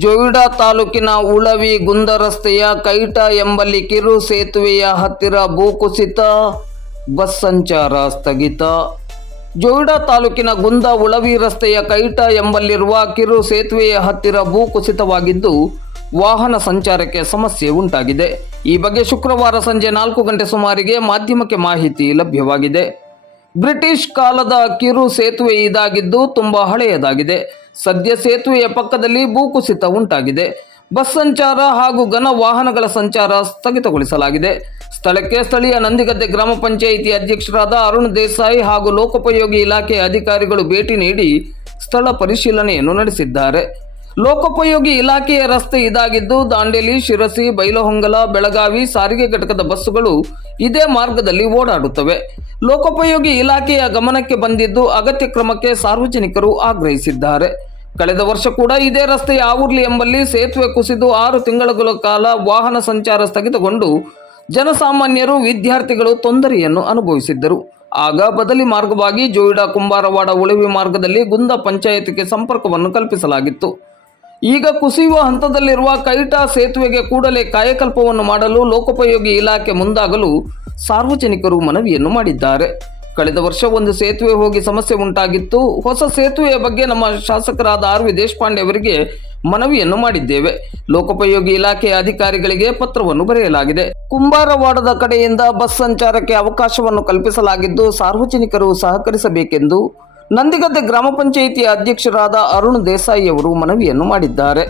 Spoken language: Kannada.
ಜೊಯಿಡಾ ತಾಲೂಕಿನ ಉಳವಿ ಗುಂದ ರಸ್ತೆಯ ಕೈಟ ಎಂಬಲ್ಲಿ ಕಿರು ಸೇತುವೆಯ ಹತ್ತಿರ ಭೂಕುಸಿತ, ಬಸ್ ಸಂಚಾರ ಸ್ಥಗಿತ. ಜೊಯಿಡಾ ತಾಲೂಕಿನ ಗುಂದ ಉಳವಿ ರಸ್ತೆಯ ಕೈಟ ಎಂಬಲ್ಲಿರುವ ಕಿರು ಸೇತುವೆಯ ಹತ್ತಿರ ಭೂಕುಸಿತವಾಗಿದ್ದು, ವಾಹನ ಸಂಚಾರಕ್ಕೆ ಸಮಸ್ಯೆ ಉಂಟಾಗಿದೆ. ಈ ಬಗ್ಗೆ ಶುಕ್ರವಾರ ಸಂಜೆ ನಾಲ್ಕು ಗಂಟೆ ಸುಮಾರಿಗೆ ಮಾಧ್ಯಮಕ್ಕೆ ಮಾಹಿತಿ ಲಭ್ಯವಾಗಿದೆ. ಬ್ರಿಟಿಷ್ ಕಾಲದ ಕಿರು ಸೇತುವೆ ಇದಾಗಿದ್ದು ತುಂಬಾ ಹಳೆಯದಾಗಿದೆ. ಸದ್ಯ ಸೇತುವೆಯ ಪಕ್ಕದಲ್ಲಿ ಭೂಕುಸಿತ ಉಂಟಾಗಿದೆ. ಬಸ್ ಸಂಚಾರ ಹಾಗೂ ಘನ ವಾಹನಗಳ ಸಂಚಾರ ಸ್ಥಗಿತಗೊಳಿಸಲಾಗಿದೆ. ಸ್ಥಳಕ್ಕೆ ಸ್ಥಳೀಯ ನಂದಿಗದ್ದೆ ಗ್ರಾಮ ಪಂಚಾಯಿತಿ ಅಧ್ಯಕ್ಷರಾದ ಅರುಣ್ ದೇಸಾಯಿ ಹಾಗೂ ಲೋಕೋಪಯೋಗಿ ಇಲಾಖೆಯ ಅಧಿಕಾರಿಗಳು ಭೇಟಿ ನೀಡಿ ಸ್ಥಳ ಪರಿಶೀಲನೆಯನ್ನು ನಡೆಸಿದ್ದಾರೆ. ಲೋಕೋಪಯೋಗಿ ಇಲಾಖೆಯ ರಸ್ತೆ ಇದಾಗಿದ್ದು, ದಾಂಡೇಲಿ, ಶಿರಸಿ, ಬೈಲಹೊಂಗಲ, ಬೆಳಗಾವಿ ಸಾರಿಗೆ ಘಟಕದ ಬಸ್ಸುಗಳು ಇದೇ ಮಾರ್ಗದಲ್ಲಿ ಓಡಾಡುತ್ತವೆ. ಲೋಕೋಪಯೋಗಿ ಇಲಾಖೆಯ ಗಮನಕ್ಕೆ ಬಂದಿದ್ದು, ಅಗತ್ಯ ಕ್ರಮಕ್ಕೆ ಸಾರ್ವಜನಿಕರು ಆಗ್ರಹಿಸಿದ್ದಾರೆ. ಕಳೆದ ವರ್ಷ ಕೂಡ ಇದೇ ರಸ್ತೆಯ ಆವುರ್ಲಿ ಎಂಬಲ್ಲಿ ಸೇತುವೆ ಕುಸಿದು ಆರು ತಿಂಗಳುಗಳ ಕಾಲ ವಾಹನ ಸಂಚಾರ ಸ್ಥಗಿತಗೊಂಡು ಜನಸಾಮಾನ್ಯರು, ವಿದ್ಯಾರ್ಥಿಗಳು ತೊಂದರೆಯನ್ನು ಅನುಭವಿಸಿದ್ದರು. ಆಗ ಬದಲಿ ಮಾರ್ಗವಾಗಿ ಜೋಯಿಡಾ ಕುಂಬಾರವಾಡ ಉಳಿವಿ ಮಾರ್ಗದಲ್ಲಿ ಗುಂದ ಪಂಚಾಯತ್ಗೆ ಸಂಪರ್ಕವನ್ನು ಕಲ್ಪಿಸಲಾಗಿತ್ತು. ಈಗ ಕುಸಿಯುವ ಹಂತದಲ್ಲಿರುವ ಕೈಟಾ ಸೇತುವೆಗೆ ಕೂಡಲೇ ಕಾಯಕಲ್ಪವನ್ನು ಮಾಡಲು ಲೋಕೋಪಯೋಗಿ ಇಲಾಖೆ ಮುಂದಾಗಲು ಸಾರ್ವಜನಿಕರು ಮನವಿಯನ್ನು ಮಾಡಿದ್ದಾರೆ. ಕಳೆದ ವರ್ಷ ಒಂದು ಸೇತುವೆ ಹೋಗಿ ಸಮಸ್ಯೆ ಉಂಟಾಗಿತ್ತು. ಹೊಸ ಸೇತುವೆಯ ಬಗ್ಗೆ ನಮ್ಮ ಶಾಸಕರಾದ ಆರ್ ವಿ ದೇಶಪಾಂಡೆ ಅವರಿಗೆ ಮನವಿಯನ್ನು ಮಾಡಿದ್ದೇವೆ. ಲೋಕೋಪಯೋಗಿ ಇಲಾಖೆಯ ಅಧಿಕಾರಿಗಳಿಗೆ ಪತ್ರವನ್ನು ಬರೆಯಲಾಗಿದೆ. ಕುಂಬಾರವಾಡದ ಕಡೆಯಿಂದ ಬಸ್ ಸಂಚಾರಕ್ಕೆ ಅವಕಾಶವನ್ನು ಕಲ್ಪಿಸಲಾಗಿದ್ದು ಸಾರ್ವಜನಿಕರು ಸಹಕರಿಸಬೇಕೆಂದು ನಂದಿಗದ್ದೆ ಗ್ರಾಮ ಪಂಚಾಯಿತಿಯ ಅಧ್ಯಕ್ಷರಾದ ಅರುಣ್ ದೇಸಾಯಿ ಅವರು ಮನವಿಯನ್ನು ಮಾಡಿದ್ದಾರೆ.